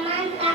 mais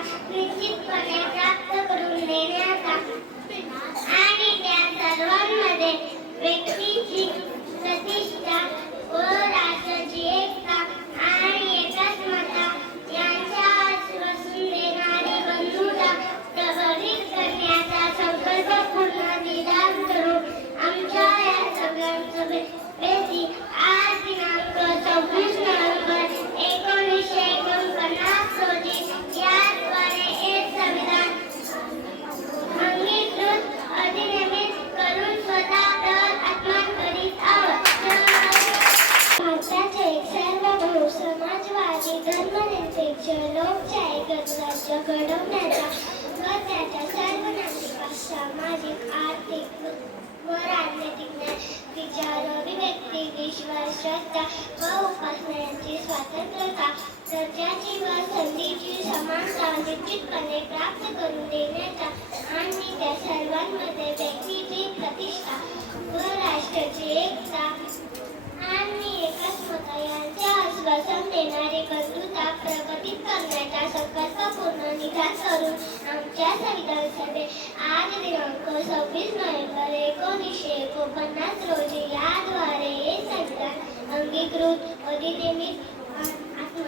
राज्य घडवण्याच्या व त्याच्या सर्व नागरिकांच्या सामाजिक आर्थिक व राजनैतिक विचार अभिव्यक्ती विश्वास श्रद्धा व उपासना यांची स्वातंत्र्यता दर्जाची व संधीची समानता निश्चितपणे प्राप्त करून देण्याचा आणि त्या सर्वांमध्ये व्यक्तीची प्रतिष्ठा व राष्ट्राची एकता संकल्पपूर्ण निधान करून आमच्या संविधान सभेत आज दिनांक सव्वीस नोव्हेंबर एकोणीसशे एकोणपन्नास रोजी याद्वारे हे संविधान अंगीकृत अधिनियमित आत्म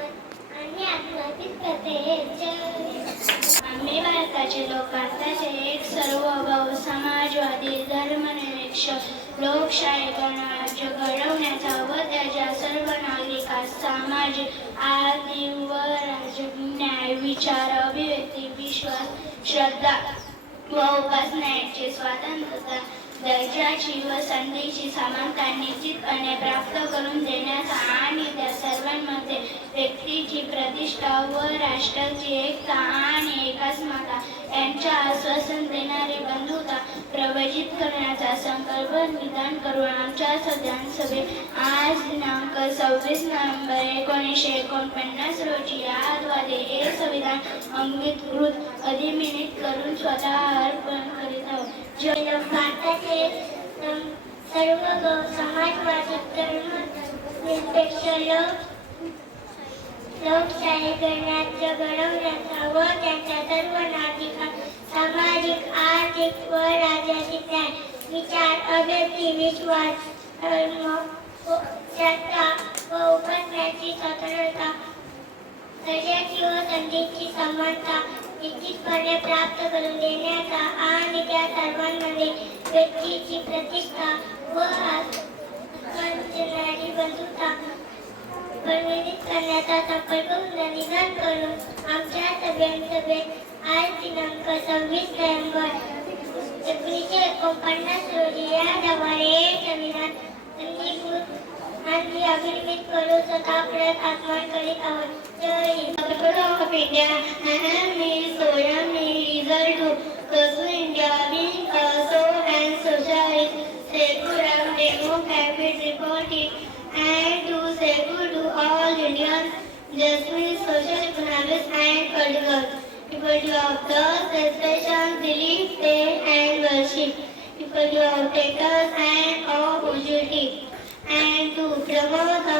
आणि आत्मसात करते जय आम्ही भारताचे लोक एक सर्वभाव समाजवादी धर्मनिरपेक्ष लोकशाही गणराज्य घडवण्याचा व त्याच्या सर्व नागरिकांस सामाजिक आर्थिक व राजकीय न्याय विचार अभिव्यक्ती विश्वास श्रद्धा व उपासनाची स्वातंत्र्यता दर्जाची व संधीची समानता निश्चितपणे प्राप्त करून देण्याचा आणि त्या सर्वांमध्ये व्यक्तीची प्रतिष्ठा व राष्ट्राची एकता आणि एकात्मता यांच्या आश्वासन देणारी बंधुता प्रवचित करण्याचा संकल्प निदान करून आमच्या सदन सभेत आज दिनांक सव्वीस नोव्हेंबर एकोणीसशे एकोणपन्नास रोजी याद्वारे हे संविधान अंगीकृत अधिमिनित करून स्वतः अर्पण करीत आहोत. जय भारताचे सर्व समाजवादी धर्म निरपेक्ष लोक लोकशाही गणराज्य घडवण्याचा व त्यांच्या सर्व नागरिकां सामाजिक आर्थिक व राजकीय न्याय विचार अभिव्यक्ती विश्वास धर्म व श्रद्धा व उपन्याची स्वतंत्रता दर्जाची व संधीची समानता निश्चितपणे प्राप्त करून देण्याचा आणि त्या सर्वांमध्ये व्यक्तीची प्रतिष्ठा व बंधुता परिणित करण्याचा संकल्प निदान करून आमच्या सभेत आज दिनांक सव्वीस नोव्हेंबर एकोणीसशे एकोणपन्नास रोजी या द्वारे हे संविधान अंगीकृत आणि अभिनिमित करून स्वतः परत आत्मान करीत आहोत जय Hind of and political liberty of the expression, belief, faith, and worship, liberty of takers and of and to promote the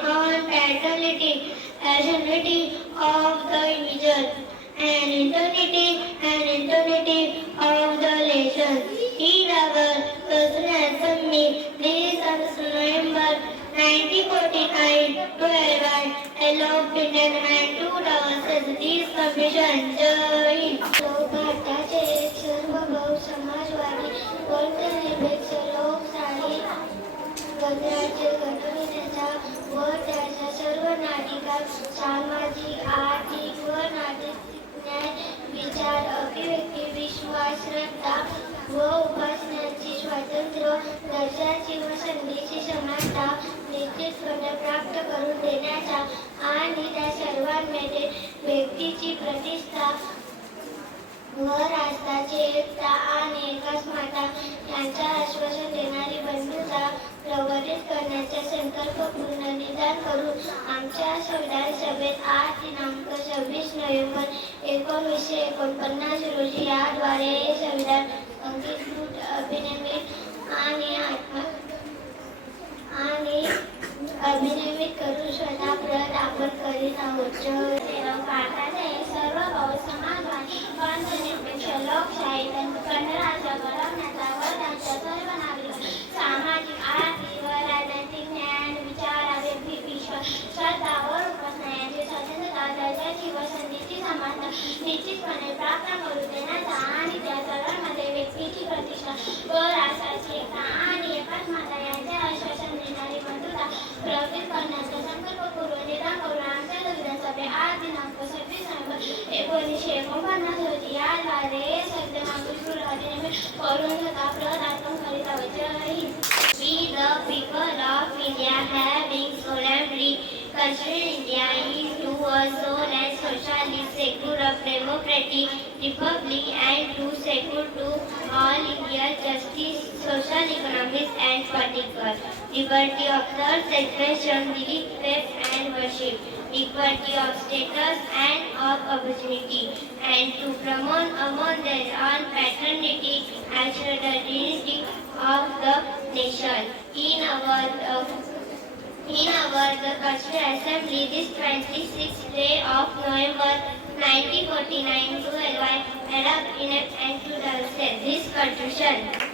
on patriotic nationality of the individual and eternity and eternity of the nation. In our President Summit, this is November 1949 to arrive along भारताचे समाजवादी लोकशाही गणराज्य व त्याच्या सर्व नाटिका सामाजिक आर्थिक व नागरिक न्याय विचार अभिव्यक्ती विश्वास श्रद्धा व उपासना स्वातंत्र्य दर्जाची व संधीची समानता निश्चितपणे प्राप्त करून देण्याचा आणि त्या सर्वांमध्ये व्यक्तीची प्रतिष्ठा व राष्ट्राची एकता आणि एकाच माता यांचा आश्वासन देणारी बंधुता प्रवर्धित करण्याचा संकल्प पूर्ण निदान करून आमच्या संविधान सभेत आठ दिनांक सव्वीस नोव्हेंबर एकोणीसशे एकोणपन्नास रोजी याद्वारे हे संविधान अंगीकृत अभिनियमित आणि आत्म आणि अभिनवित करून स्वतः प्रत आपण करीत आहोत भारताचे सर्व भाऊ समाजवादी लोकशाही गणराज्य घडवण्याचा व त्यांच्या सर्व नागरिक सामाजिक आर्थिक व राजनैतिक ज्ञान विचार व्यक्ती श्रद्धा व उपासना यांची स्वतंत्रता दर्जाची व संधीची समानता निश्चितपणे प्राप्त करू दे. संविधान सभे आज दिनांक सव्वीस नोव्हेंबर एकोणीसशे एकोणपन्नास रोजी याद्वारे हे संविधान अंगीकृत अधिनियमित करून स्वतः प्रदान करीत आहोत जय Hind We the people of India having solemnly considered India into a soul and socialist, secular, democratic republic and to secure to all India justice, social social, economic and political. Liberty of thought, expression, belief, faith and worship. Equality of status and of opportunity. And to promote among them all paternity as the dignity of the nation. In our uh, in our the Constituent Assembly this 26th day of November 1949 to adapt inept and to this constitution.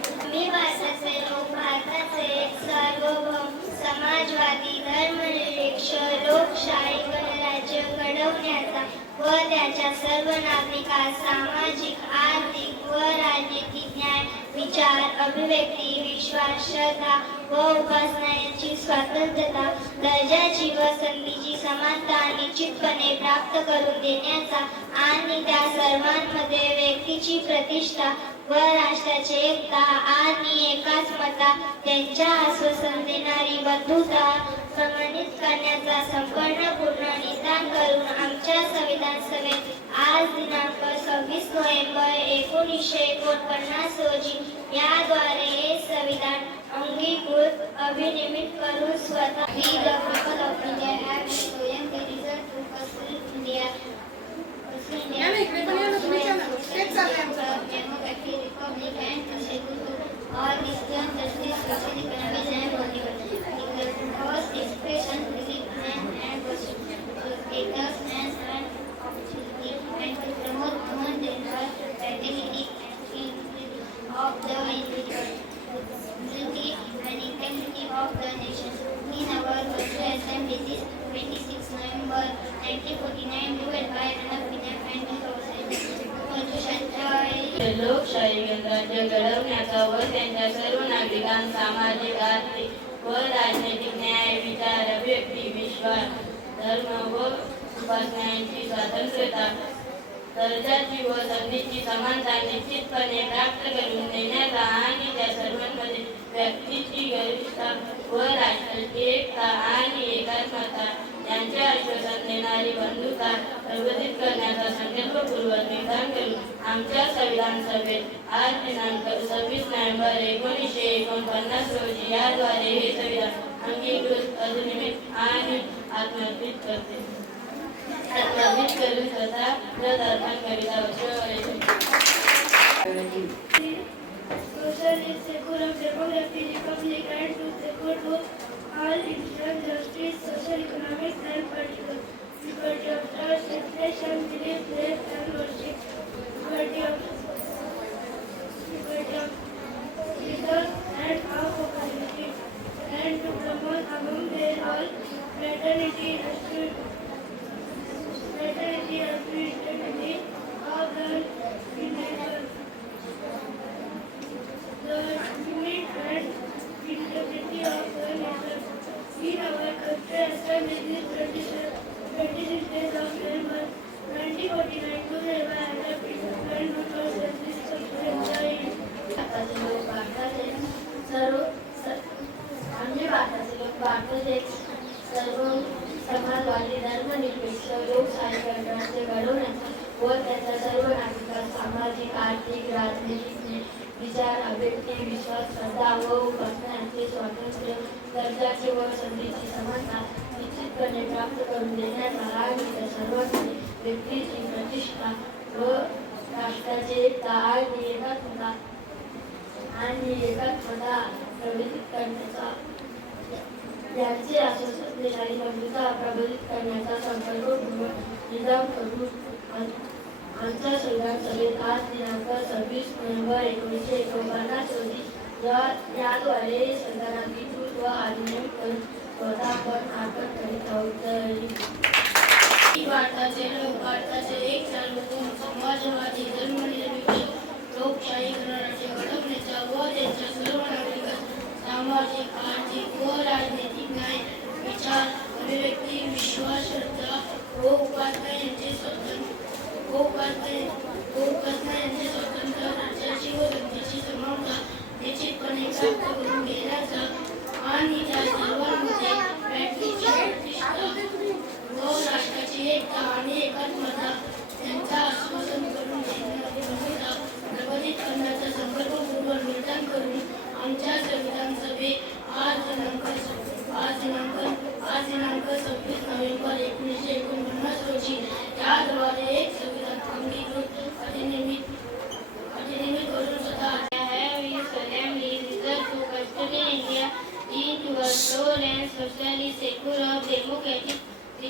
सर्व नागरिकास सामाजिक आर्थिक व राजनीतिक ज्ञान विचार अभिव्यक्ती विश्वास श्रद्धा व उपासना यांची स्वातंत्र्यता दर्जाची व संधीची समानता निश्चितपणे प्राप्त करून देण्याचा आणि त्या सर्वांमध्ये व्यक्तीची प्रतिष्ठा व राष्ट्राची एकता आणि एकाच मता त्यांच्या आश्वासन देणारी बंधुता प्रमाणित करण्याचा संपूर्णपूर्ण निदान करून आमच्या संविधान सभेत आज दिनांक सव्वीस नोव्हेंबर एकोणीसशे एकोणपन्नास रोजी याद्वारे हे संविधान अंगीकृत अभिनिमित करून स्वतः व राजनैतिक न्याय विचार व्यक्ती विश्वास धर्म व उपासनांची स्वातंत्र्यता दर्जाची व संधीची समानता निश्चितपणे प्राप्त करून देण्याचा आणि त्या सर्वांमध्ये व्यक्तीची गरिष्ठता व राष्ट्राची एकता आणि एकात्मता त्यांच्या आश्वासन देणारी बंधुता प्रबोधित करण्याचा संकल्पपूर्वक निर्धार करून आमच्या संविधान सभेत आज दिनांक सव्वीस नोव्हेंबर एकोणीसशे एकोणपन्नास रोजी याद्वारे हे संविधान अंगीकृत अधिनियमित आणि आत्मर्पित करते. आत्मर्पित करून स्वतः प्रत अर्पण करिता Socialist, secular, democratic, republic, and to secure all Indian justice, social, economic, and political. Liberty of thought, expression, belief, faith, and व त्याच्या सर्व नागरिकांना सामाजिक आर्थिक राजनैतिक विचार अभिव्यक्ती विश्वास श्रद्धा व उपासना स्वातंत्र्य दर्जाची व संधीची समानता निश्चितपणे प्राप्त करून देण्याचा आणि त्या सर्वांमध्ये व्यक्तीची प्रतिष्ठा व राष्ट्राचे एकता आणि एकात्मता आणि एकात्मता प्रबोधित करण्याचा यांचे आश्वासन बंधुता प्रबोधित करण्याचा संकल्प निदान करून आमच्या संविधान सभेत आज दिनांक सव्वीस नोव्हेंबर एकोणीसशे एकोणपन्नास रोजी या- याद्वारे संविधानाधिकृत व आधुनिक करून स्वतः आपण करीत आहोत. भारताचे लोक भारताचे एक सार्वभौम समाजवादी धर्मनिरपेक्ष लोकशाही गणराज्य घडवण्याचा व त्यांच्या सर्व नागरिकांना सामाजिक आर्थिक व राजनैतिक न्याय विचार अभिव्यक्ती विश्वास श्रद्धा व उपासना यांचे स्वतंत्र व यांचे स्वतंत्र राज्याची व व्यक्तीची समानता निश्चितपणे प्राप्त करून घेण्याचा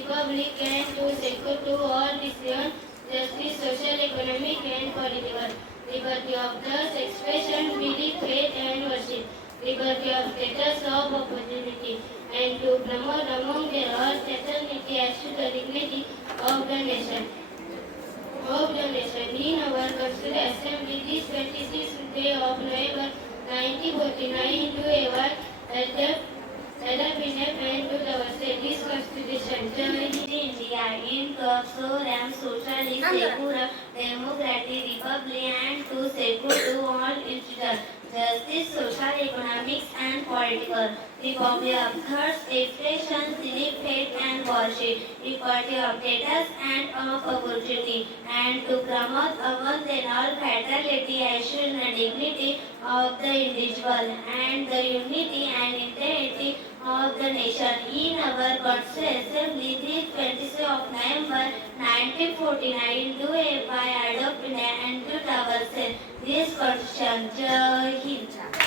republic and to secure to all citizens justice, social, economic and political, liberty of thought, expression, belief, faith and worship, liberty of status, of opportunity, and to promote among their all fraternity as to the dignity of the nation. Of the nation, in our Constitutional Assembly, this 26th day of November 1949, to ever at the avoid adapt adaptation and to the this Constitution. Hind. India in program socialist, secular, democratic republic and to secure to all institutions, justice, social, economics and political, republic of thoughts, expression, belief, faith and worship, equality of status and of opportunity, and to promote among them all fraternity, assuring the dignity of the individual and the unity and integrity of the nation in our Constituent Assembly this 26th of November 1949 do by adopt and to ourselves this Constitution. Jai Hind.